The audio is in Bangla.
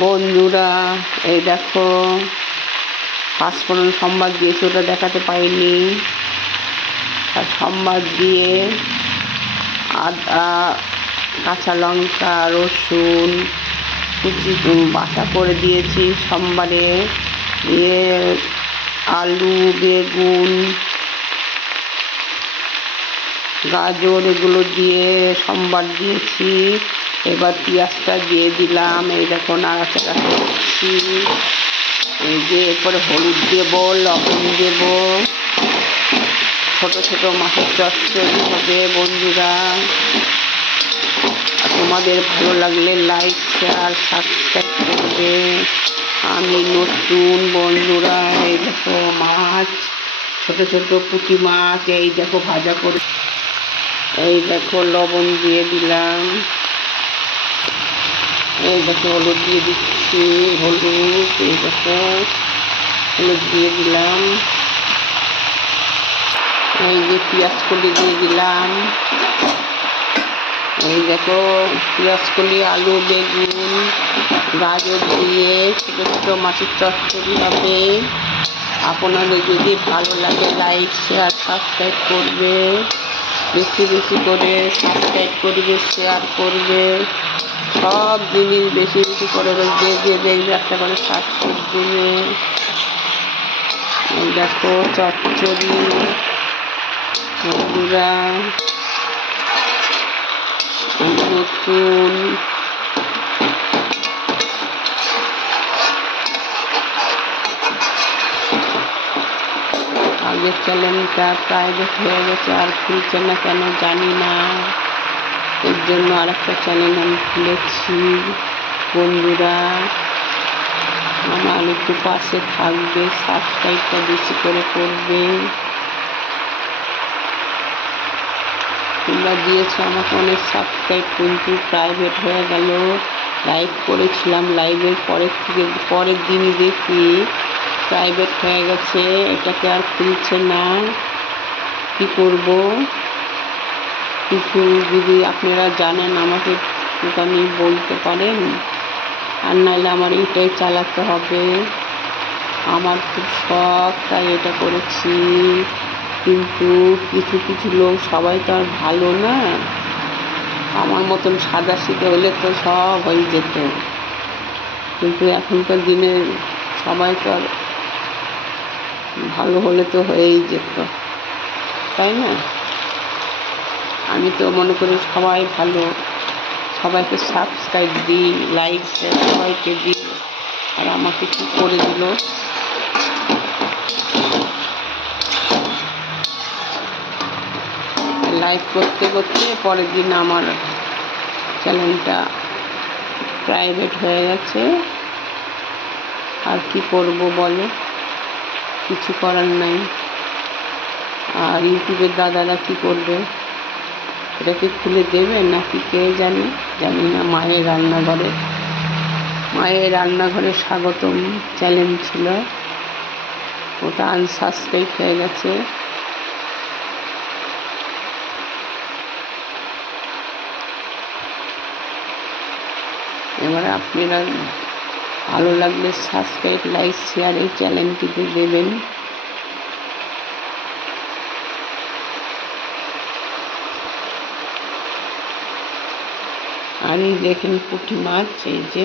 বন্ধুরা, এই দেখো পাঁচফোড়ন সম্বাদ দিয়েছি, ওটা দেখাতে পাইনি। আর সম্বাদ দিয়ে আদা, কাঁচা লঙ্কা, রসুন কুচি বাটা করে দিয়েছি সম্বারে। দিয়ে আলু, বেগুন, গাজর এগুলো দিয়ে সম্বাদ দিয়েছি। এবার পেঁয়াজটা দিয়ে দিলাম। এই দেখো নাড়াচাড়া করছি। এই যে এরপরে হলুদ দেব, লবণ দেব। ছোট ছোট মাছের চচ্চড়ি হবে বন্ধুরা। তোমাদের ভালো লাগলে লাইক, শেয়ার, সাবস্ক্রাইব করবে। আমি নতুন বন্ধুরা। এই দেখো মাছ, ছোট ছোট পুঁটি মাছ, এই দেখো ভাজা করে। এই দেখো লবণ দিয়ে দিলাম। এই দেখো হলুদ দিয়ে দিচ্ছি, হলুদ। এই দেখো হলুদ দিয়ে দিলাম। এই যে পেঁয়াজ কলি দিয়ে দিলাম। এই দেখো পেঁয়াজ কলি, আলু, বেগুন, গাজর দিয়ে ছোটো ছোটো মাছের চচ্চড়ি হবে। আপনাদের যদি ভালো লাগে লাইক, শেয়ার, সাবস্ক্রাইব করবে। বেশি বেশি করে সাবস্ক্রাইব করবে, শেয়ার করবে। সব জিনিস বেশি বেশি করে যে যে দেখবে একটা করে সাবস্ক্রাইব দেবে। দেখো চচ্চড়ি বন্ধুরা, নতুন। আগের চ্যানেলটা প্রাইভেট হয়ে গেছে, আর খুলছে না কেন জানি না। এর জন্য আর একটা চ্যানেল আমি খুলেছি বন্ধুরা। আমার একটু পাশে থাকবে, সাবস্ক্রাইবটা বেশি করে করবে। তোমরা দিয়েছো আমাকে অনেক সাবস্ক্রাইব, কিন্তু প্রাইভেট হয়ে গেল। লাইভ করেছিলাম, লাইভের পরের দিনই দেখি প্রাইভেট হয়ে গেছে। এটাকে আর খুলছে না। কি করব? কিছু যদি আপনারা জানেন আমাকে একটুখানি বলতে পারেন। আর নাহলে আমার এটাই চালাতে হবে। আমার খুব শখ, তাই এটা করেছি। কিন্তু কিছু কিছু লোক, সবাই তো আর ভালো না। আমার মতন সাদাসিধে হলে তো সব হয়ে যেত, কিন্তু এখনকার দিনে সবাই তো আর ভালো হলে তো হয়েই যেত, তাই না? আমি তো মনে করি সবাই ভালো, সবাইকে সাবস্ক্রাইব দিই, লাইক সবাইকে দিই। আর আমাকে কি করে দিল? লাইভ করতে করতে পরের দিন আমার চ্যানেলটা প্রাইভেট হয়ে গেছে। আর কি করব বলো? কিছু করার নাই। আর ইউটিউবের দাদারা কি করবে? এটাকে খুলে দেবে নাকি কে জানে, জানি না। মায়ের রান্নাঘরে স্বাগতম চ্যানেল ছিল, ওটা আনসাবস্ক্রাইব হয়ে গেছে। এবারে আপনারা ভালো লাগলে সাবস্ক্রাইব, লাইক, শেয়ার এই চ্যানেলটিতে দেবেন। আর এই দেখেন পুঁটি মাছ, এই যে